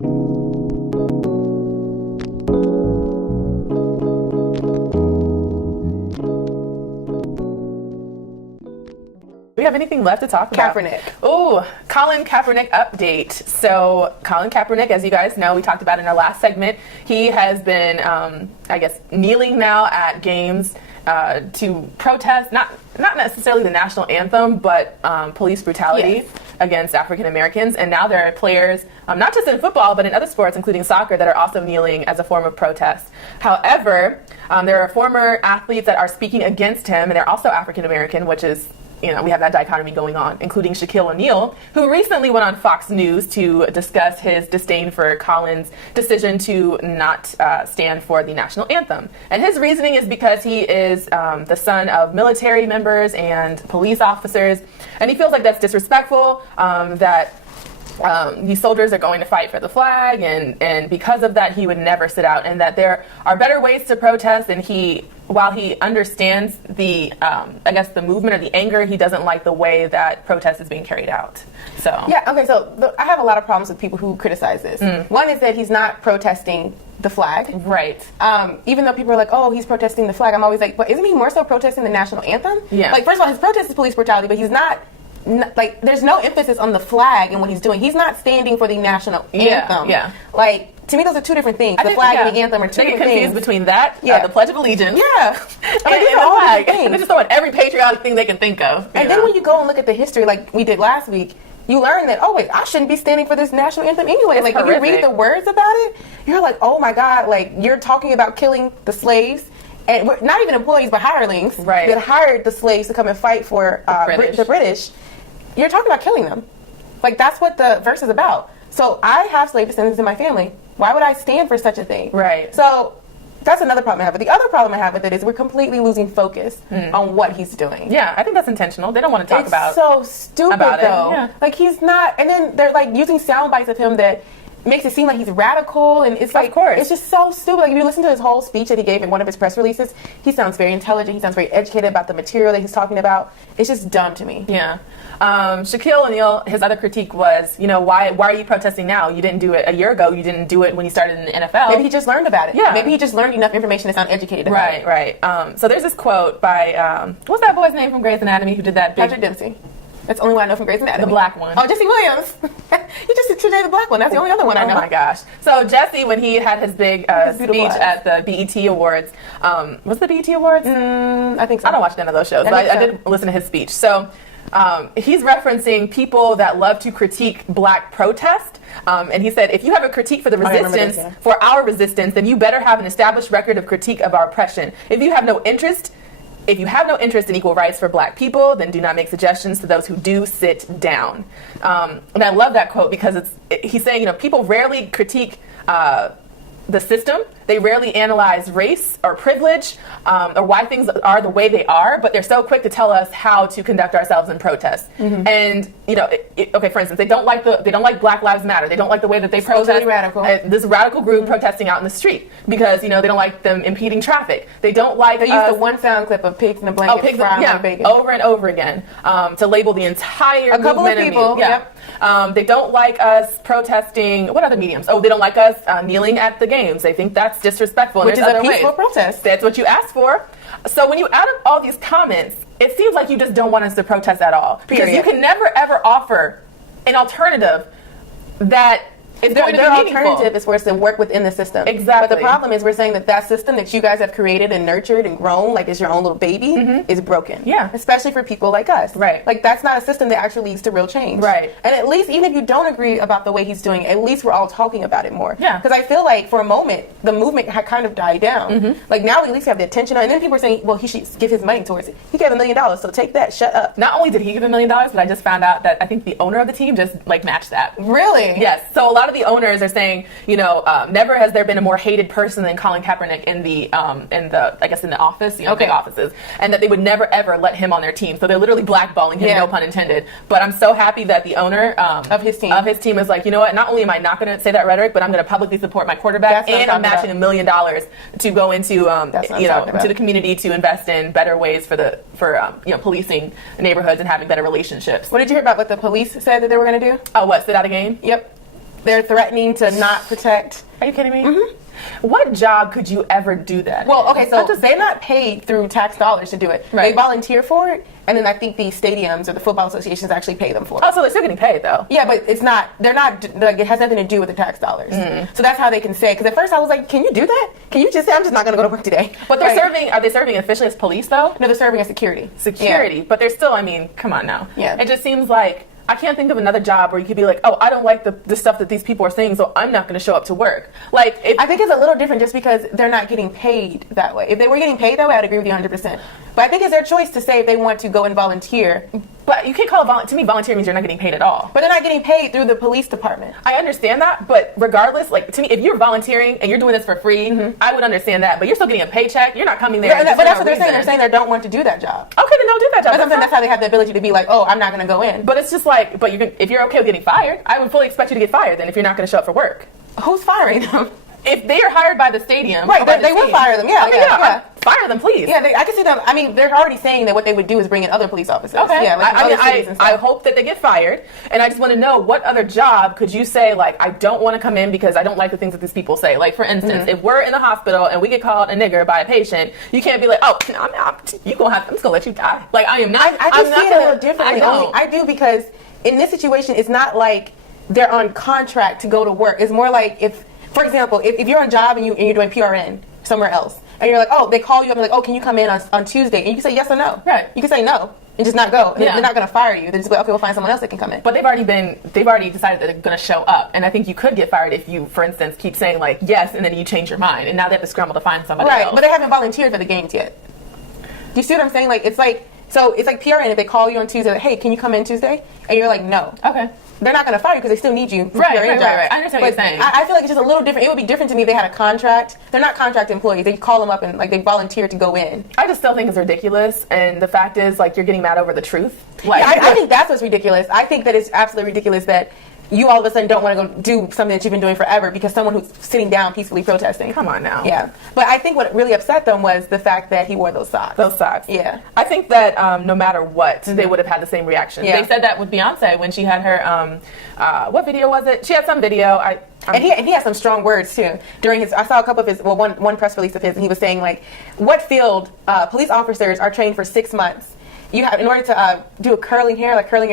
Do we have anything left to talk about? Kaepernick. Ooh, Colin Kaepernick update. So Colin Kaepernick, as you guys know, we talked about in our last segment, he has been, I guess, kneeling now at games to protest, not necessarily the national anthem, but police brutality against African Americans. And now there are players, not just in football, but in other sports, including soccer, that are also kneeling as a form of protest. However, there are former athletes that are speaking against him, and they're also African American, which is, you know, we have that dichotomy going on, including Shaquille O'Neal, who recently went on Fox News to discuss his disdain for Colin's decision to not stand for the national anthem. And his reasoning is because he is the son of military members and police officers, and he feels like that's disrespectful, that these soldiers are going to fight for the flag, and because of that, he would never sit out, and that there are better ways to protest, and while he understands the, I guess, the movement or the anger, he doesn't like the way that protest is being carried out. So yeah, okay, so I have a lot of problems with people who criticize this. One is that he's not protesting the flag. Right. Even though people are like, oh, he's protesting the flag, I'm always like, but isn't he more so protesting the national anthem? Yeah. Like, first of all, his protest is police brutality, but he's not, like, there's no emphasis on the flag and what he's doing. He's not standing for the national anthem. Yeah. Like, to me, those are two different things. The flag and the anthem are two different things. Between that, the Pledge of Allegiance, and the flag. They just throw in every patriotic thing they can think of. And then when you go and look at the history, like we did last week, you learn that, oh wait, I shouldn't be standing for this national anthem anyway. It's like horrific. If you read the words about it, you're like, oh my God, like you're talking about killing the slaves. And we're not even employees, but hirelings that hired the slaves to come and fight for the British. You're talking about killing them. Like, that's what the verse is about. So I have slave descendants in my family. Why would I stand for such a thing? Right. So that's another problem I have. But the other problem I have with it is we're completely losing focus on what he's doing. Yeah, I think that's intentional. They don't want to talk about it. It's so stupid, though. Yeah. Like, he's not. And then they're, like, using sound bites of him that makes it seem like he's radical, and it's like, of course, it's just so stupid. Like, if you listen to his whole speech that he gave in one of his press releases, he sounds very intelligent, he sounds very educated about the material that he's talking about. It's just dumb to me. Yeah. Shaquille O'Neal, his other critique was, you know, why are you protesting now? You didn't do it a year ago. You didn't do it when you started in the NFL. Maybe he just learned about it. Yeah. Maybe he just learned enough information to sound educated about it. Right. So there's this quote by, what's that boy's name from Grey's Anatomy who did that big... Patrick Dempsey. That's the only one I know from Grey's Anatomy. The black one. Oh, Jesse Williams. He just said today the black one. That's the only other one I know. Oh my gosh. So Jesse, when he had his big speech at the BET Awards, was the BET Awards? I think so. I don't watch none of those shows, but I did listen to his speech. So he's referencing people that love to critique black protest. And he said, if you have a critique for the resistance, for our resistance, then you better have an established record of critique of our oppression. If you have no interest in equal rights for black people, then do not make suggestions to those who do. Sit down. And I love that quote because he's saying, you know, people rarely critique the system. They rarely analyze race or privilege or why things are the way they are, but they're so quick to tell us how to conduct ourselves in protest. And you know, okay, for instance, they don't like Black Lives Matter. They don't like the way that they protest. Really radical. This radical group protesting out in the street because, you know, they don't like them impeding traffic. They don't like. They use the one sound clip of pigs in a blanket frying on bacon over and over again to label the entire a couple of people. They don't like us protesting. What other mediums? Oh, they don't like us kneeling at the games. They think that's disrespectful. Which is a peaceful protest. That's what you asked for. So when you add up all these comments, it seems like you just don't want us to protest at all. Because you can never ever offer an alternative that is going to be meaningful. Their alternative is for us to work within the system. Exactly. But the problem is we're saying that system that you guys have created and nurtured and grown, like it's your own little baby, is broken. Yeah. Especially for people like us. Right. Like, that's not a system that actually leads to real change. Right. And at least, even if you don't agree about the way he's doing it, at least we're all talking about it more. Yeah. Because I feel like for a moment, the movement had kind of died down. Like, now we at least have the attention on it. And then people are saying, well, he should give his money towards it. He gave $1 million, so take that. Shut up. Not only did he give $1 million, but I just found out that I think the owner of the team just like matched that. Really? Yes. So a lot of the owners are saying, you know, never has there been a more hated person than Colin Kaepernick in the office, you know, big offices, and that they would never ever let him on their team. So they're literally blackballing him, no pun intended. But I'm so happy that the owner of his team is like, you know what? Not only am I not going to say that rhetoric, but I'm going to publicly support my quarterback, and I'm matching $1 million to go into to the community to invest in better ways for policing neighborhoods and having better relationships. What did you hear about what the police said that they were going to do? Oh, what? Sit out a game? Yep. They're threatening to not protect. Are you kidding me? Mm-hmm. What job could you ever do that? Well, okay, so they're not paid through tax dollars to do it. Right. They volunteer for it, and then I think the stadiums or the football associations actually pay them for it. Oh, so they're still getting paid, though. Yeah, but it's not, they're not, like, it has nothing to do with the tax dollars. Mm. So that's how they can say, because at first I was like, can you do that? Can you just say, I'm just not going to go to work today? But they're are they serving officially as police, though? No, they're serving as security. Security, yeah. But they're still, I mean, come on now. Yeah. It just seems like, I can't think of another job where you could be like, oh, I don't like the stuff that these people are saying, so I'm not going to show up to work. Like, I think it's a little different just because they're not getting paid that way. If they were getting paid that way, I'd agree with you 100%. But I think it's their choice to say if they want to go and volunteer. But you can't call it to me, volunteer means you're not getting paid at all. But they're not getting paid through the police department. I understand that, but regardless, like, to me, if you're volunteering and you're doing this for free, I would understand that. But you're still getting a paycheck. You're not coming there. But that's what they're saying. They're saying they don't want to do that job. Okay, then don't do that job. That's how they have the ability to be like, oh, I'm not going to go in. But it's just like, if you're okay with getting fired, I would fully expect you to get fired then if you're not going to show up for work. Who's firing them? If they are hired by the stadium, right? They will fire them. Yeah, yeah. Fire them, please. Yeah, I can see them. I mean, they're already saying that what they would do is bring in other police officers. Okay. Yeah, like I hope that they get fired, and I just want to know what other job could you say, like, I don't want to come in because I don't like the things that these people say. Like, for instance, if we're in the hospital and we get called a nigger by a patient, you can't be like, oh, I'm just gonna let you die. Like, I am not. I just see it a little differently. I do because in this situation, it's not like they're on contract to go to work. It's more like if. For example, if you're on a job and you're doing PRN somewhere else, and you're like, oh, they call you up and like, oh, can you come in on Tuesday? And you can say yes or no. Right. You can say no and just not go. They're not going to fire you. They're just like, okay, we'll find someone else that can come in. But they've already decided that they're going to show up. And I think you could get fired if you, for instance, keep saying like yes, and then you change your mind, and now they have to scramble to find somebody else. Right. But they haven't volunteered for the games yet. Do you see what I'm saying? Like it's like PRN. If they call you on Tuesday, like, hey, can you come in Tuesday? And you're like, no. Okay. They're not going to fire you because they still need you. Right. I understand what you're saying. I feel like it's just a little different. It would be different to me if they had a contract. They're not contract employees. They call them up and like they volunteer to go in. I just still think it's ridiculous. And the fact is, like, you're getting mad over the truth. Like, I think that's what's ridiculous. I think that it's absolutely ridiculous that you all of a sudden don't want to go do something that you've been doing forever because someone who's sitting down peacefully protesting. Come on now. Yeah. But I think what really upset them was the fact that he wore those socks. Those socks. Yeah. I think that no matter what, they would have had the same reaction. Yeah. They said that with Beyonce when she had her, what video was it? She had some video. And he has some strong words too. I saw a couple of his, one press release of his, and he was saying like, what field police officers are trained for 6 months? You have, in order to do curling your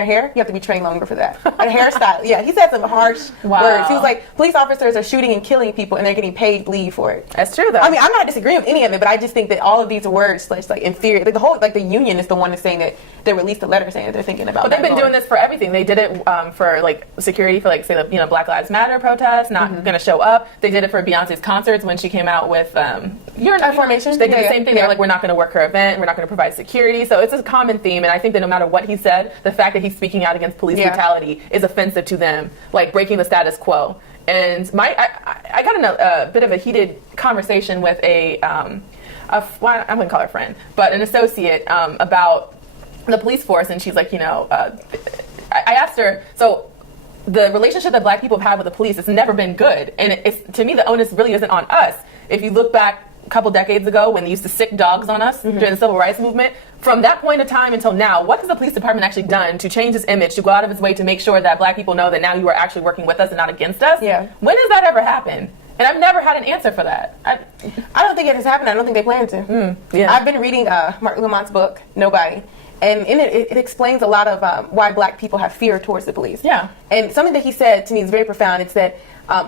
hair, you have to be trained longer for that. A hairstyle. Yeah, he said some harsh words. He was like, police officers are shooting and killing people, and they're getting paid leave for it. That's true, though. I mean, I'm not disagreeing with any of it, but I just think that all of these words, like inferior, like the whole, like the union is the one that's saying that they released a letter saying that they're thinking about. But they've been doing this for everything. They did it for like security for like say the Black Lives Matter protests, not going to show up. They did it for Beyonce's concerts when she came out with formation. They did the same thing. They're like, we're not going to work her event. We're not going to provide security. So it's a common theme, and I think that no matter what he said, the fact that he's speaking out against police brutality is offensive to them, like breaking the status quo. And I got in a bit of a heated conversation with I'm going to call her a friend, but an associate about the police force, and she's like, I asked her, so the relationship that Black people have had with the police has never been good, and to me the onus really isn't on us. If you look back a couple decades ago when they used to sick dogs on us during the civil rights movement, from that point of time until now, what has the police department actually done to change its image, to go out of its way to make sure that Black people know that now you are actually working with us and not against us? Yeah. When does that ever happen? And I've never had an answer for that. I don't think it has happened. I don't think they plan to. Yeah. I've been reading Mark Lamont's book, Nobody. And in it explains a lot of why Black people have fear towards the police. Yeah. And something that he said to me is very profound. It's that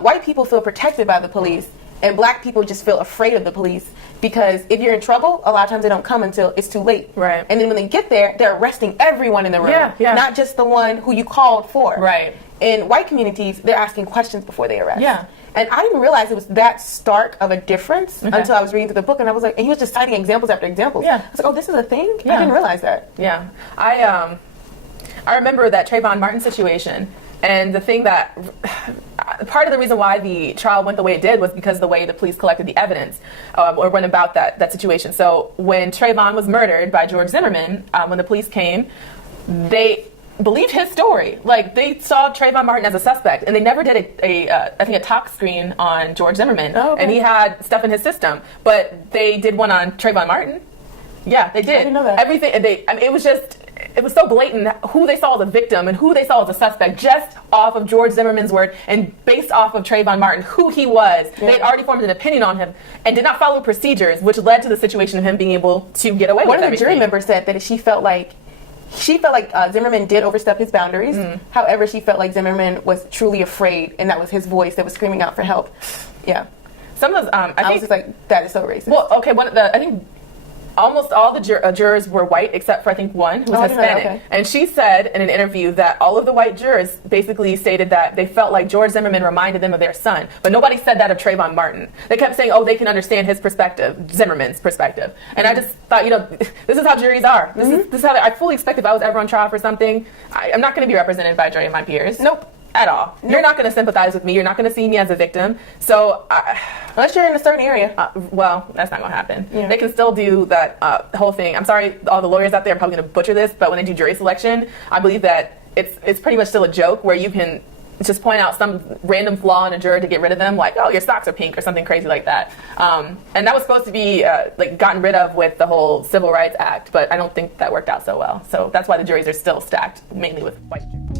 white people feel protected by the police, and Black people just feel afraid of the police because if you're in trouble, a lot of times they don't come until it's too late. Right. And then when they get there, they're arresting everyone in the room, not just the one who you called for. Right. In white communities, they're asking questions before they arrest. Yeah. And I didn't realize it was that stark of a difference until I was reading through the book, and I was like, and he was just citing examples after examples. Yeah. I was like, oh, this is a thing? Yeah. I didn't realize that. Yeah. I remember that Trayvon Martin situation, and the thing that part of the reason why the trial went the way it did was because of the way the police collected the evidence or went about that situation. So when Trayvon was murdered by George Zimmerman, when the police came, they believed his story. Like, they saw Trayvon Martin as a suspect, and they never did a tox screen on George Zimmerman, and he had stuff in his system. But they did one on Trayvon Martin. Yeah, they did. I didn't know that. Everything. It was just. it was so blatant who they saw as a victim and who they saw as a suspect just off of George Zimmerman's word and based off of Trayvon Martin, who he was. Yeah. They had already formed an opinion on him and did not follow procedures, which led to the situation of him being able to get away with everything. One of the jury members said that she felt like Zimmerman did overstep his boundaries. However, she felt like Zimmerman was truly afraid, and that was his voice that was screaming out for help. Yeah. Some of those, I think, was just like, that is so racist. Well, okay, I think almost all the jurors were white, except for I think one who was Hispanic. Okay. And she said in an interview that all of the white jurors basically stated that they felt like George Zimmerman reminded them of their son. But nobody said that of Trayvon Martin. They kept saying, oh, they can understand his perspective, Zimmerman's perspective. And I just thought, this is how juries are. This is how I fully expect if I was ever on trial for something, I'm not going to be represented by a jury of my peers. Nope. At all. Nope. You're not going to sympathize with me. You're not going to see me as a victim. So, unless you're in a certain area. Well, that's not going to happen. Yeah. They can still do that whole thing. I'm sorry, all the lawyers out there are probably going to butcher this, but when they do jury selection, I believe that it's pretty much still a joke where you can just point out some random flaw in a juror to get rid of them, like, oh, your socks are pink or something crazy like that. And that was supposed to be gotten rid of with the whole Civil Rights Act, but I don't think that worked out so well. So that's why the juries are still stacked, mainly with white jurors.